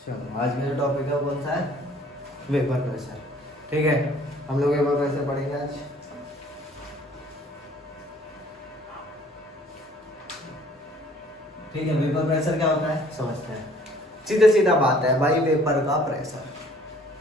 चलो आज का जो टॉपिक है कौन सा है? Vapour pressure. ठीक है, हम लोग वेपर प्रेशर पढ़ेंगे आज। ठीक है, वेपर प्रेशर क्या होता है समझते हैं। सीधा सीधा बात है भाई, वेपर का प्रेशर।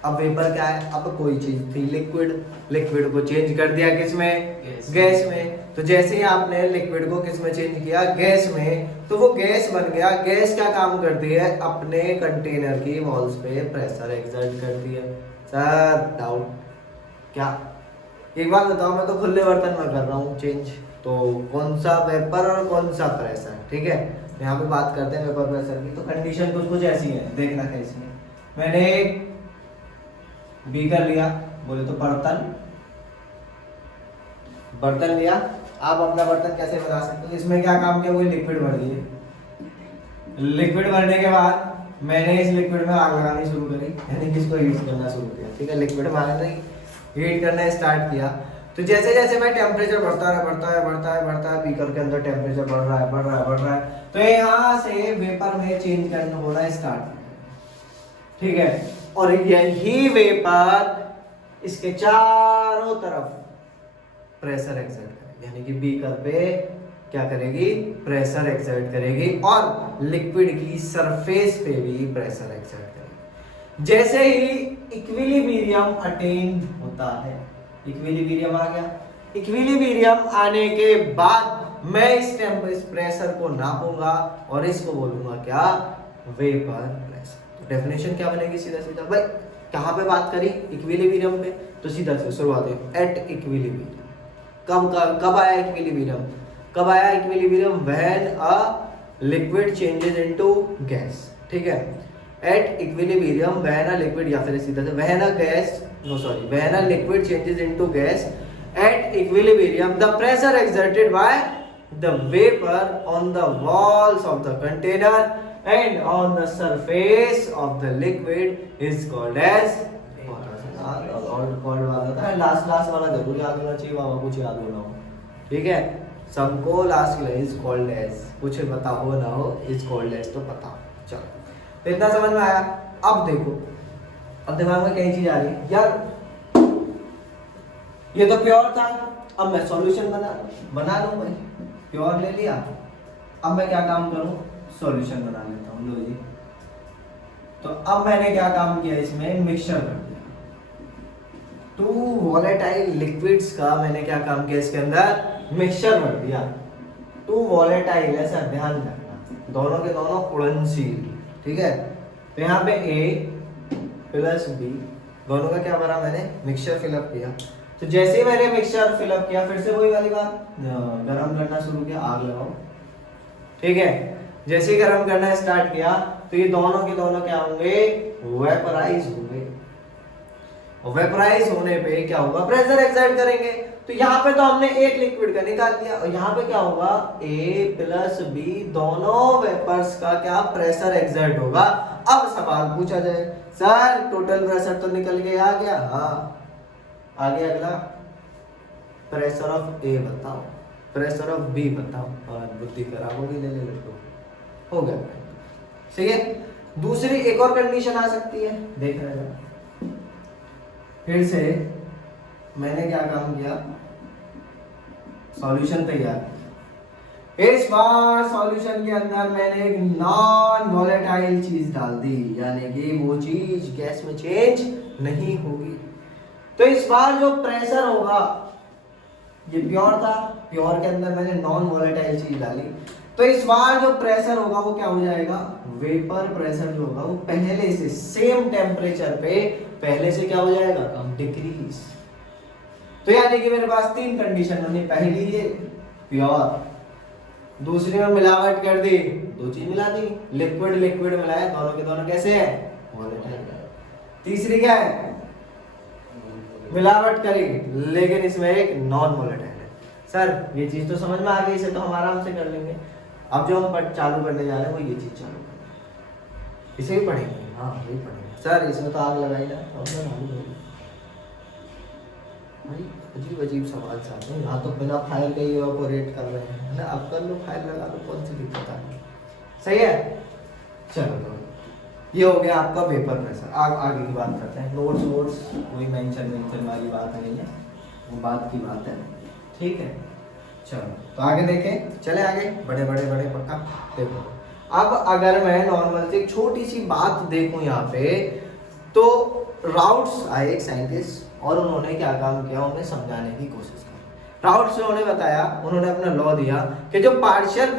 अब वेपर क्या है? अब कोई चीज थी लिक्विड, लिक्विड को चेंज कर दिया किसमें? गैस में। तो जैसे ही आपने लिक्विड को किस में चेंज किया? गैस में, तो वो गैस बन गया। गैस क्या काम करती है? अपने कंटेनर की वॉल्स पे प्रेशर एक्सर्ट करती है। सर डाउट क्या? एक बात बताओ, मैं तो खुले बर्तन में कर रहा हूँ चेंज, तो कौन सा वेपर और कौन सा प्रेशर? ठीक है, यहाँ पे बात करते हैं वेपर प्रेशर की। तो कंडीशन कुछ कुछ ऐसी है, देखना है इसमें। मैंने एक बीकर लिया, बोले तो बर्तन लिया। आप अपना बर्तन कैसे बना सकते हो? इसमें क्या काम किया? वही लिक्विड भर दिए। लिक्विड भरने के बाद मैंने इस लिक्विड में आग लगानी शुरू करी, यानी किसको हीट करना शुरू किया। ठीक है, लिक्विड में आग नहीं, हीट करना स्टार्ट किया। तो जैसे जैसे मैं टेम्परेचर बढ़ता है, बीकर के अंदर टेम्परेचर बढ़ रहा है, तो यहाँ से वेपर में चेंज करना होना स्टार्ट। ठीक है, और यही वेपर इसके चारों तरफ प्रेशर एक्सर्ट करेगी, यानी कि बीकर पे क्या करेगी? प्रेशर एक्सर्ट करेगी, और लिक्विड की सरफेस पे भी प्रेशर एक्सर्ट करेगी। जैसे ही इक्विलिब्रियम अटेन होता है, इक्विलिब्रियम आ गया। इक्विलिब्रियम आने के बाद मैं इस प्रेशर को नापूंगा और इसको बोलूंगा क्या? Vapour pressure. तो डेफिनेशन क्या बनेगी? सीधा सीधा भाई, कहाँ पे बात करी? इक्विलिब्रियम पे। तो सीधा से शुरुआत है एट इक्विलिब्रियम। कब आया इक्विलिब्रियम? कब आया equilibrium? When a liquid changes into gas. ठीक है, at equilibrium when a liquid, या फिर सीधा से when a gas, no sorry, when a liquid changes into gas at equilibrium, the pressure exerted by the vapour on the walls of the container and on the surface of the liquid is called as last वाला जरूर याद होना चाहिए बाबा, कुछ याद होना हो। ठीक है, सबको लास्ट इज कॉल्ड एज, कुछ पता हो ना हो, इज कॉल्ड एज तो पता हो। चलो, तो इतना समझ में आया। अब देखो, अब दिमाग में कई चीज आ रही है यार, ये तो प्योर था, अब मैं सॉल्यूशन बना लूं भाई। प्योर ले लिया, अब मैं क्या काम करूं? सॉल्यूशन बना लेता हूँ। लो जी, तो अब मैंने क्या काम किया? इसमें मिक्सचर कर दिया। टू वॉलेटाइल लिक्विड्स का मैंने क्या काम किया? इसके अंदर मिक्सचर भर दिया। टू वॉलेटाइल, ऐसा ध्यान रखना, दोनों के दोनों उड़नशील। ठीक है, तो यहाँ पे A प्लस B, दोनों का क्या भरा? मैंने मिक्सचर फिलअप किया। तो जैसे ही मैंने मिक्सचर फिलअप किया, फिर से वही वाली बात, गरम करना शुरू किया, आग लगाओ। ठीक है, जैसे ही गर्म करना स्टार्ट किया, तो ये दोनों के दोनों क्या होंगे? वेपराइज होंगे। और वेपराइज होने पे क्या होगा? प्रेशर एक्सर्ट करेंगे। तो यहाँ पे तो हमने एक लिक्विड का निकाल दिया, और यहाँ पे क्या होगा? A प्लस B, दोनों वेपर्स का क्या प्रेशर एक्सर्ट होगा। अब सवाल पूछा जाए, सर टोटल प्रेशर तो निकल के आ गया। हाँ, आगे अगला प्रेशर ऑफ A बताओ, प्रेशर ऑफ B बताओ, और बुद्धि खराब होगी, ले लो हो गया। ठीक है, दूसरी एक और कंडीशन आ सकती है, देख रहे हो। फिर से मैंने क्या काम किया? सॉल्यूशन तैयार किया। इस बार सॉल्यूशन के अंदर मैंने एक नॉन वॉलेटाइल चीज डाल दी, यानी कि वो चीज गैस में चेंज नहीं होगी। तो इस बार जो प्रेशर होगा, ये प्योर था, प्योर के अंदर मैंने नॉन वॉलेटाइल चीज डाली, तो इस बार जो प्रेशर होगा वो क्या हो जाएगा? वेपर प्रेशर जो होगा वो पहले से सेम टेम्परेचर पे पहले से क्या हो जाएगा? कम, डिक्रीज। तो यानी कि मेरे पास तीन कंडीशन बनी। पहली ये प्योर, दूसरी में मिलावट कर दी, दो चीज मिला दी, लिक्विड लिक्विड मिलाया, दोनों के दोनों कैसे है? वॉलेटाइल। तीसरी क्या है? मिलावट करी, लेकिन इसमें एक नॉन वॉलेटाइल है। सर ये चीज तो समझ में आ गई, इसे तो हम आराम से कर लेंगे। अब जो हम चालू करने जा रहे हैं वो ये चीज चालू करना, इसे भी पढ़ेंगे। हाँ ये पढ़ेंगे। सर इसमें तो आग लगाई ना, भाई अजीब अजीब सवाल आते हैं। यहाँ तो बिना फाइल के ही ऑपरेट कर रहे हैं ना, अब कर लो, फाइल लगा लो, कौन सी दिक्कत आ रही है? सही है, चलो। ये हो गया आपका वेपर प्रेशर। आगे की बात करते हैं, नोट्स वोट्स वही मेंशन वाली बात नहीं है, वो बात की बात है, ठीक है। चलो तो आगे देखें, चले आगे, बड़े बड़े बड़े पक्का देखो। अब अगर मैं नॉर्मल से एक छोटी सी बात देखूं यहाँ पे, तो राउट्स आए एक साइंटिस्ट और उन्होंने क्या काम किया, उन्हें समझाने की कोशिश की। राउट्स ने उन्हें बताया, उन्होंने अपना लॉ दिया कि जो पार्शियल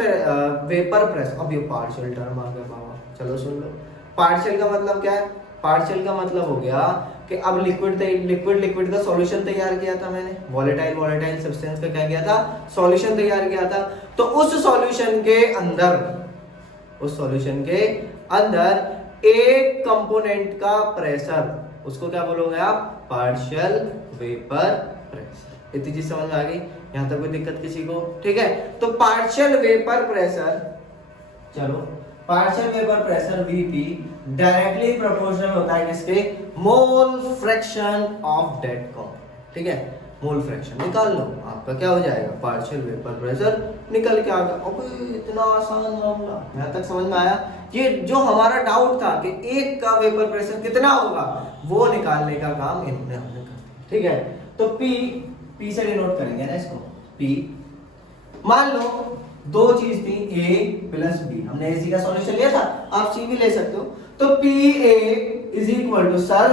वेपर प्रेस, अब ये पार्शियल टर्म आ गया बाबा, चलो सुन लो। पार्शियल का मतलब क्या है? पार्शियल का मतलब हो गया कि अब लिक्विड का सॉल्यूशन तैयार किया था मैंने, वॉलेटाइल सब्सटेंस का क्या किया था, सॉल्यूशन तैयार किया था। तो उस सॉल्यूशन के अंदर एक कंपोनेंट का प्रेशर, उसको क्या बोलोगे आप, पार्शियल वेपर प्रेशर। इतनी चीज समझ में आ गई? यहां तक कोई दिक्कत किसी को? ठीक है। तो पार्शियल वेपर प्रेशर, चलो partial vapour pressure Vp directly proportional होता है किसके, मोल फ्रैक्शन ऑफ दैट कंपोनेंट। ठीक है, मोल फ्रैक्शन निकाल लो, आपका क्या हो जाएगा, पार्शियल वेपर प्रेशर निकल के आ गया। अबे इतना आसान मामला, यहां तक समझ में आया? ये जो हमारा डाउट था कि एक का वेपर प्रेशर कितना होगा, वो निकालने का काम इन्होंने हमने कर दिया। ठीक है, तो P से डिनोट करेंगे ना इसको, P। मान लो दो चीज थी A प्लस B, हमने AC का सॉल्यूशन लिया था, आप C भी ले सकते हो। तो PA is equal to, sir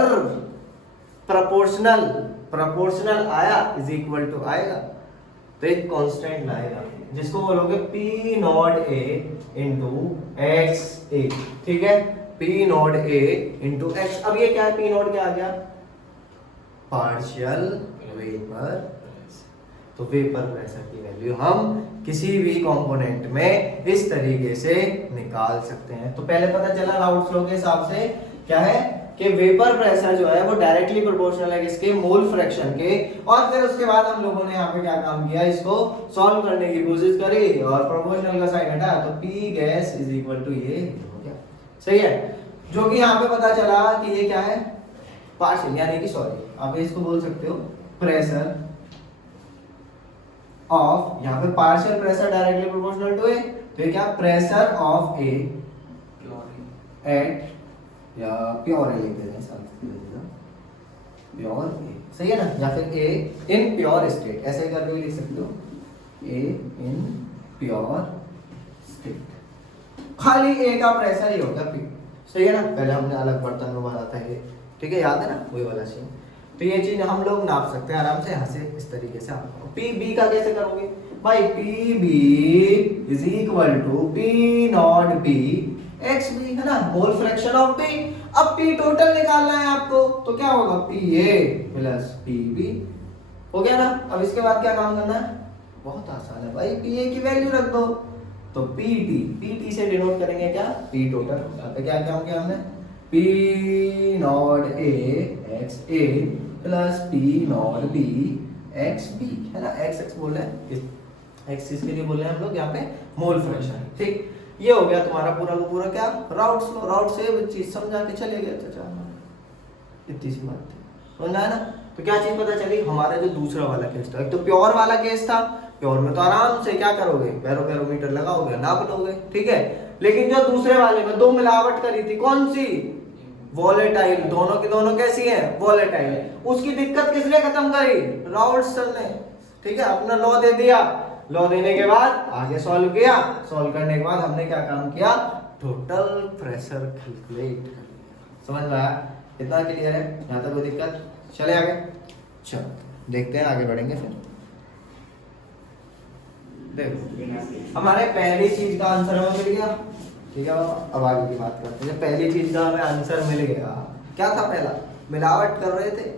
proportional आया, इज इक्वल टू आएगा, तो एक कांस्टेंट लाएगा जिसको बोलोगे P naught A into XA। ठीक है, P naught A into X। अब ये क्या है, P नॉट क्या आ गया, पार्शियल वेपर। तो वेपर प्रेशर की वैल्यू हम किसी भी कंपोनेंट में इस तरीके से निकाल सकते हैं। तो पहले पता चला राउट्स लॉ के हिसाब से क्या है कि वेपर प्रेशर जो है वो डायरेक्टली प्रोपोर्शनल है किसके, मोल फ्रैक्शन के। और फिर उसके बाद हम लोगों ने यहाँ पे क्या काम किया, इसको सॉल्व करने की कोशिश करी और प्रोपोर्शनल का साइन हटाया, तो P gas is equal to ये हो गया। सही है, जो कि यहाँ पे पता चला कि ये क्या है, पार्शियल, यानी कि सॉरी आप इसको बोल सकते हो प्रेशर ऑफ, यहाँ पे partial pressure directly proportional to A, तो ये क्या, प्रेशर ऑफ ए एट, या प्योर ए लिख देते हैं, प्योर ए, सही है ना, या फिर ए इन प्योर स्टेट, ऐसे करके भी लिख सकते हो, ए इन प्योर स्टेट। खाली ए का प्रेशर ही होगा P, सही है ना। पहले हमने अलग बर्तन में बना था ये, ठीक है, याद है ना, वही वाला सीन। तो ये चीज हम लोग नाप सकते हैं आराम से यहाँ से, इस तरीके से। आप पी बी का कैसे करोगे भाई, P B is equal to P naught B X B, है ना, मोल फ्रैक्शन ऑफ बी। अब पी टोटल निकालना है आपको, तो क्या होगा, P A plus P B, हो गया ना। अब इसके बाद क्या काम करना है, बहुत आसान है भाई, पी ए की वैल्यू रख दो, तो पी टी से डिनोट करेंगे क्या, पी टोटल। क्या काम किया हमने, P naught A X A plus P naught B X B, है ना, एक्स एक्स बोल रहे हैं, एक्स इसके लिए बोल रहे हैं हम लोग यहाँ पे, मोल फ्रैक्शन। ठीक, ये हो गया तुम्हारा पूरा का पूरा क्या, राउट से चीज समझा के चले गए। चाचा इतनी सी बात थी, समझना है ना। तो क्या चीज पता चली, हमारा जो दूसरा वाला केस था, एक तो प्योर वाला केस था, प्योर में तो आराम से क्या करोगे, बैरोमीटर लगाओगे, नाप लोगे, ठीक है। लेकिन जो दूसरे वाले में दो मिलावट करी थी, कौन सी, वॉलेटाइल, दोनों की दोनों कैसी है, वॉलेटाइल। उसकी दिक्कत किसने खत्म करी, राउट्सन ने, ठीक है। अपना लॉ दे दिया, लॉ देने के बाद आगे सॉल्व किया, सॉल्व करने के बाद हमने क्या काम किया, टोटल प्रेशर कैलकुलेट कर लिया। समझ में आया, इतना क्लियर है, यहाँ तक कोई दिक्कत? चले आगे, चलो देखते हैं, आगे बढ़ेंगे फिर। देखो हमारे पहली चीज का आंसर हमें मिल गया, ठीक है। अब आगे की बात करते हैं। पहली चीज का हमें आंसर मिल गया, क्या था, पहला मिलावट कर रहे थे,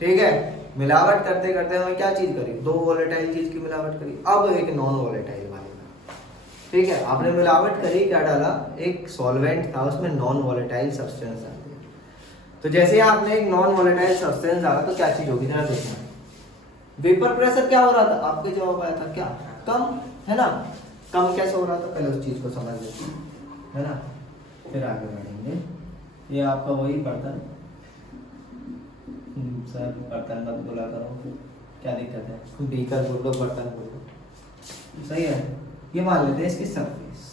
ठीक है। मिलावट करते करते हमें क्या चीज करी, दो वोलेटाइल चीज की मिलावट करी, अब एक नॉन वोलेटाइल वाली का, ठीक है। आपने मिलावट करी, क्या डाला, एक सॉल्वेंट था, उसमें नॉन वोलेटाइल सब्सटेंस डाल दिया। तो जैसे आपने एक नॉन वोलेटाइल सब्सटेंस डाला तो क्या चीज होगी, जरा देखना, वेपर प्रेशर क्या हो रहा था, आपके जवाब आया था क्या, कम, है ना। कम कैसे हो रहा था, पहले उस चीज को समझ लेते हैं, है ना, फिर आगे बढ़ेंगे। ये आपका वही बर्तन, सर बर्तन मत बोला करो, क्या दिक्कत है, बीकर बोल दो, बर्तन बोल दो, सही है। ये मान लेते हैं इसकी सरफेस,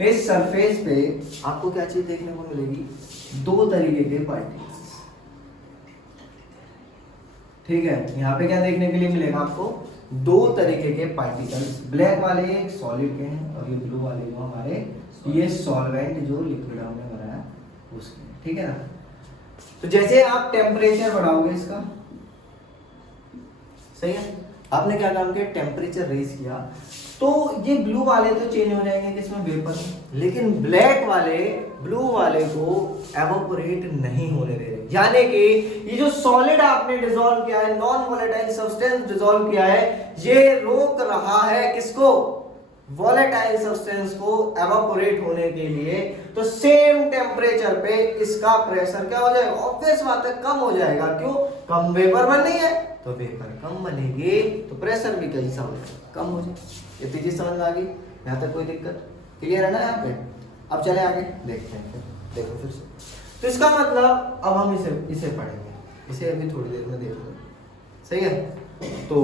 इस सरफेस पे आपको क्या चीज देखने को मिलेगी, दो तरीके के पार्टिकल्स। ठीक है, यहाँ पे क्या देखने के लिए मिलेगा आपको, दो तरीके के पार्टिकल्स। ब्लैक वाले एक सॉलिड के हैं और ये ब्लू वाले जो हमारे ये सॉल्वेंट जो लिक्विड हमने बनाया उसके, ठीक है ना। तो जैसे आप टेम्परेचर बढ़ाओगे इसका, सही है, आपने क्या काम किया, टेम्परेचर रेज किया, तो ये ब्लू वाले तो चेंज हो जाएंगे किसमें, वेपर में, लेकिन ब्लैक वाले ब्लू वाले को एवोपोरेट नहीं होने दे रहे। यानी कि ये जो सॉलिड आपने डिसॉल्व किया है, नॉन वोलेटाइल सब्सटेंस डिसॉल्व किया है, ये रोक रहा है किसको, वोलेटाइल सब्सटेंस को एवोपोरेट होने के लिए। तो सेम टेम्परेचर पे इसका प्रेशर क्या हो जाएगा, ऑब्वियस बात है कम हो जाएगा। क्यों, कम वेपर बन रही है तो वेपर कम बनेगी, तो प्रेशर भी कैसा हो जाएगा, कम हो जाएगा। इतनी चीज समझ में आ गई, यहाँ तक कोई दिक्कत, क्लियर है ना यहाँ पे। अब चले आगे देखते हैं, देखो फिर से। तो इसका मतलब अब हम इसे पढ़ेंगे, इसे अभी थोड़ी देर में देखोगे, सही है। तो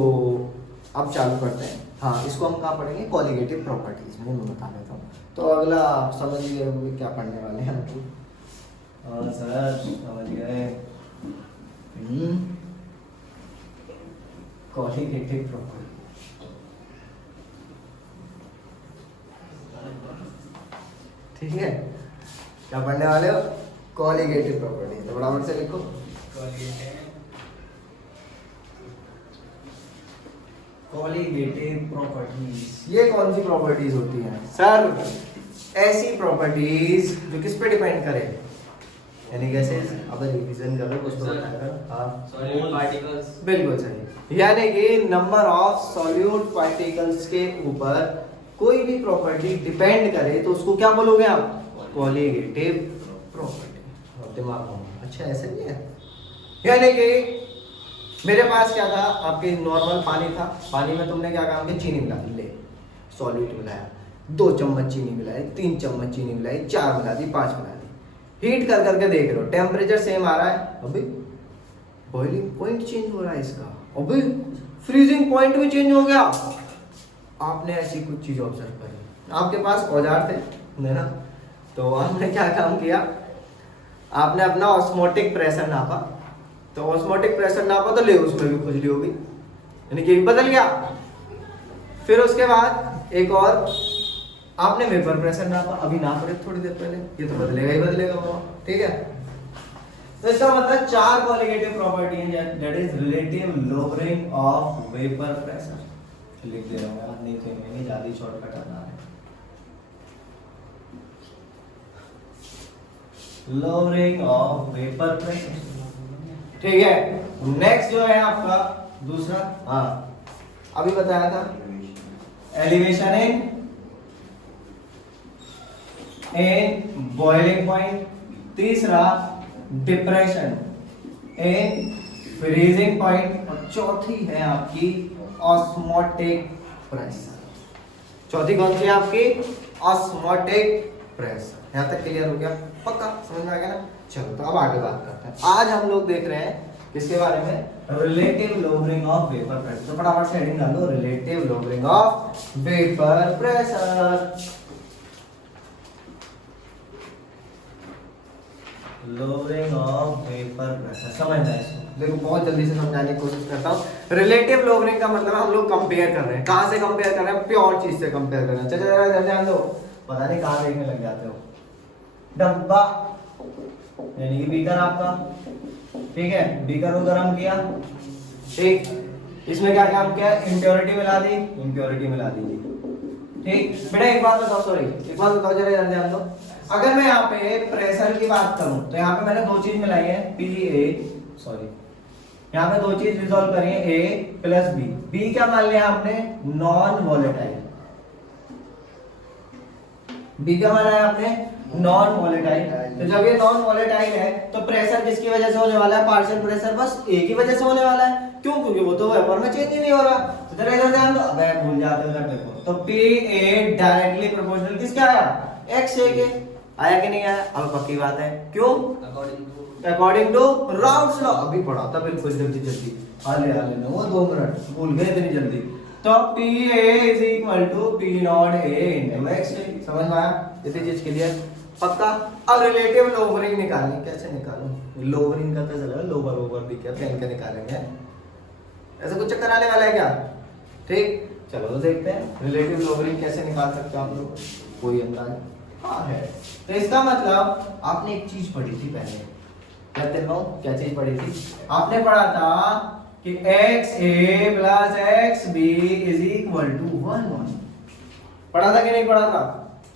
अब चालू करते हैं। हाँ, इसको हम कहाँ पढ़ेंगे, कॉलिगेटिव प्रॉपर्टीज में, मैं बता देता हूँ। तो अगला आप समझ गए होंगे क्या पढ़ने वाले हैं हम लोग। और सर समझ गए, कॉलिगेटिव प्रॉपर्टी, ठीक है। क्या पढ़ने वाले हो, कॉलिगेटिव प्रॉपर्टीज। तो बराबर से लिखो, कॉलिगेटिव प्रॉपर्टीज। ये कौन सी प्रॉपर्टीज होती हैं सर, ऐसी प्रॉपर्टीज जो किस पे डिपेंड करे, यानी कैसे, अब रिवीजन कर लो कुछ तो बताएगा। हाँ, सॉल्यूट पार्टिकल्स, बिल्कुल सही। यानी कि नंबर ऑफ सॉल्यूट पार्टिकल्स के ऊपर कोई भी प्रॉपर्टी डिपेंड करे तो उसको क्या बोलोगे आप, कॉलिगेटिव प्रॉपर्टी। दिमाग में, अच्छा ऐसे नहीं है। यानी कि मेरे पास क्या था, आपके नॉर्मल पानी था, पानी में तुमने क्या काम किया, चीनी मिला ले, सॉल्यूट मिलाया, 2 चम्मच चीनी मिलाई, 3 चम्मच चीनी मिलाई, 4 मिला दी, 5 मिला दी, हीट कर करके देख रहे हो, टेम्परेचर सेम आ रहा है, अभी बॉइलिंग पॉइंट चेंज हो रहा है इसका, अभी फ्रीजिंग पॉइंट भी चेंज हो गया। आपने ऐसी कुछ चीज ऑब्जर्व करी, आपके पास औजार थे ना, तो आपने क्या काम किया, आपने अपना ऑस्मोटिक प्रेशर नापा, तो ऑस्मोटिक प्रेशर नापा तो ले उसमें भी खुजली होगी, यानी कि बदल गया। फिर उसके बाद एक और आपने वेपर प्रेशर नापा, अभी नाप रहे थोड़ी देर पहले, ये तो बदलेगा ही बदलेगा वो, ठीक है। तो इसका मतलब 4 कॉलिगेटिव प्रॉपर्टी है, that is relative lowering of vapour pressure. लिख दे रहा हूँ, नहीं कहेंगे ज्यादा शॉर्टकट आना है। लोअरिंग ऑफ वेपर प्रेशर, ठीक है। नेक्स्ट जो है आपका दूसरा, हाँ अभी बताया था, एलिवेशन इन बॉइलिंग पॉइंट। तीसरा डिप्रेशन इन फ्रीजिंग पॉइंट, और चौथी है आपकी ऑस्मोटिक प्रेशर। चौथी कौन सी है आपकी, ऑस्मोटिक प्रेशर। यहाँ तक क्लियर हो गया, पक्का समझ में आ गया ना। चलो तो अब आगे बात करते हैं। आज हम लोग देख रहे हैं किसके बारे में, relative lowering of vapour pressure. तो फटाफट से हेडिंग डालो, relative lowering of vapour pressure. Lowering of vapour pressure, समझना है इसको। देखो बहुत जल्दी से समझाने की कोशिश करता हूँ। रिलेटिव लोअरिंग का मतलब हम लोग कंपेयर कर रहे हैं, कहाँ से कंपेयर कर रहे हैं, प्योर चीज से कंपेयर कर रहे हैं। चलो जरा ध्यान दो, पता नहीं कहाँ देखने लग जाते हो। डब्बा यानी कि बीकर आपका, ठीक है, बीकर को गर्म किया, ठीक, इसमें क्या काम किया, इम्प्योरिटी मिला दी, इम्प्योरिटी मिला दी, ठीक। बेटा एक बात बताओ, सॉरी एक बात बताओ, जरा ध्यान दो। अगर मैं यहाँ पे प्रेशर की बात करूं तो यहाँ पे मैंने 2 चीज मिलाई है, सॉरी यहाँ पे 2 चीज रिजॉल्व करी है, A प्लस B। B क्या मान लिया आपने, नॉन वोलेटाइल। B क्या माना है आपने, नॉन वोलेटाइल। तो जब ये नॉन वोलेटाइल है तो प्रेशर किसकी वजह से होने वाला है, पार्शियल प्रेशर बस A की वजह से होने वाला है। क्यों, क्योंकि वो तो वेपर में चेंज ही नहीं हो रहा। तो जरा इधर ध्यान दो, अबे भूल जाते हो देखो, तो PA डायरेक्टली प्रोपोर्शनल किसके आया, XA के आया कि नहीं आया। अब पक्की बात है, क्यों, अकॉर्डिंग टू राउल्स लॉ। अभी पढ़ा था बिल्कुल जल्दी जल्दी, हाले हाले में वो 2 मिनट भूल गए इतनी जल्दी। तो P A is equal to P naught A into X. समझ में आया? इतनी चीज क्लियर? पक्का। अब रिलेटिव लोवरिंग निकालनी, कैसे निकालूं? लोवरिंग का तो चलेगा, लोअर ओवर भी क्या पेन के निकालेंगे, ऐसा कुछ चक्कर आने वाला है क्या? ठीक, चलो तो देखते हैं रिलेटिव लोवरिंग कैसे निकाल सकते हो आप लोग, कोई अंदाजा? हाँ है। तो इसका मतलब आपने एक चीज पढ़ी थी पहले, कहते हो क्या चीज पढ़ी थी? आपने पढ़ा था कि X A plus X B is equal to 1 1। पढ़ा था कि नहीं पढ़ा था?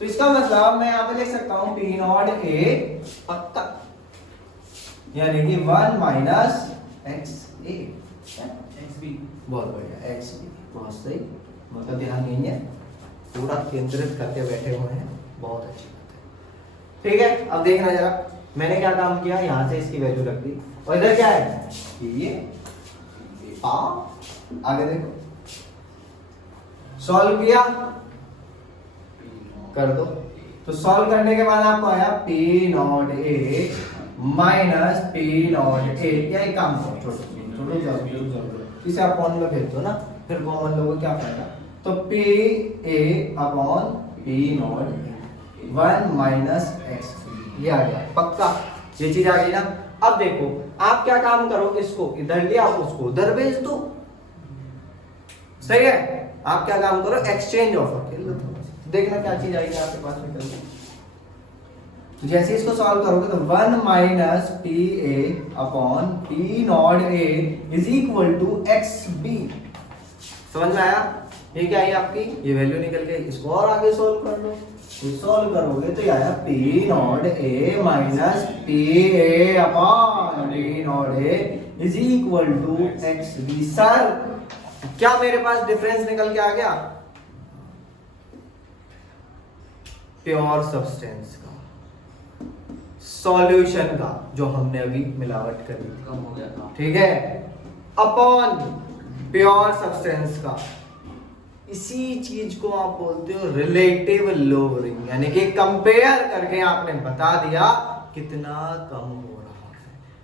तो इसका मतलब मैं यहां पे लिख सकता हूं पी नॉट ए पक्का, यानी कि 1 माइनस एक्स ए एक्स बी। बहुत बढ़िया, एक्स बी, बहुत सही। मतलब ध्यान नहीं है, पूरा केंद्रित करके बैठे हुए हैं, बहुत अच्छी बात है। ठीक है, अब देखना जरा मैंने क्या काम किया, यहां से इसकी वैल्यू रख दी और इधर क्या है ये आगे देखो, सॉल्व किया, कर दो। तो सॉल्व करने के बाद आपको आया P naught A minus P naught ए। या एक काम करो, छोड़ो, इसे अपॉन में भेज दो ना, फिर कॉमन लोगों क्या फायदा। तो P A upon P not 1 minus x, ये आ गया पक्का, ये चीज आ गई ना। अब देखो आप क्या काम करो, इसको इधर लिया, उसको उधर भेज दो, सही है। आप क्या काम करो, एक्सचेंज ऑफर खेल लो, देखना क्या चीज आएगी आपके पास में कल। तो जैसे इसको सॉल्व करोगे तो 1 minus P A upon P naught A is equal to X B. समझ में आया? ये क्या है आपकी, ये वैल्यू निकल गई। इसको और आगे सॉल्व कर लो, तो सॉल्व करोगे तो आया P naught A minus P A upon P naught A is equal to X B. Sir क्या मेरे पास डिफरेंस निकल के आ गया? प्योर सब्सटेंस का, सॉल्यूशन का, जो हमने अभी मिलावट करी कम हो गया था, ठीक है, अपॉन प्योर सब्सटेंस का। इसी चीज को आप बोलते हो रिलेटिव लोवरिंग, यानी कि कंपेयर करके आपने बता दिया कितना कम हो रहा है।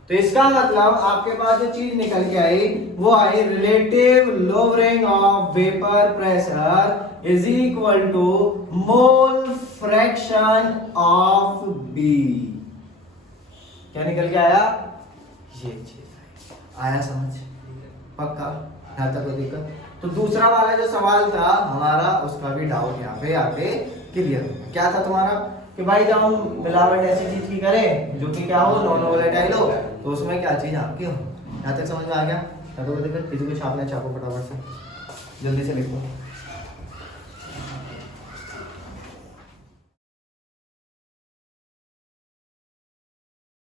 तो इसका मतलब आपके पास जो चीज निकल के आई वो आई relative lowering of vapour pressure is equal to mole fraction of B. क्या निकल के आया? ये चीज आया समझ? पक्का? यहां तक कोई दिक्कत? तो दूसरा वाला जो सवाल था हमारा, उसका भी डाउट यहाँ पे आके क्लियर हो गया। क्या था तुम्हारा कि भाई जब हम मिलावट ऐसी चीज की करें जो कि क्या हो, नॉन वोलेटाइल हो, तो उसमें क्या चीज आपकी हो। यहाँ तक समझ में आ गया? तो दिक्कत, किसी को छापना चाहो फटाफट से, जल्दी से लिखो।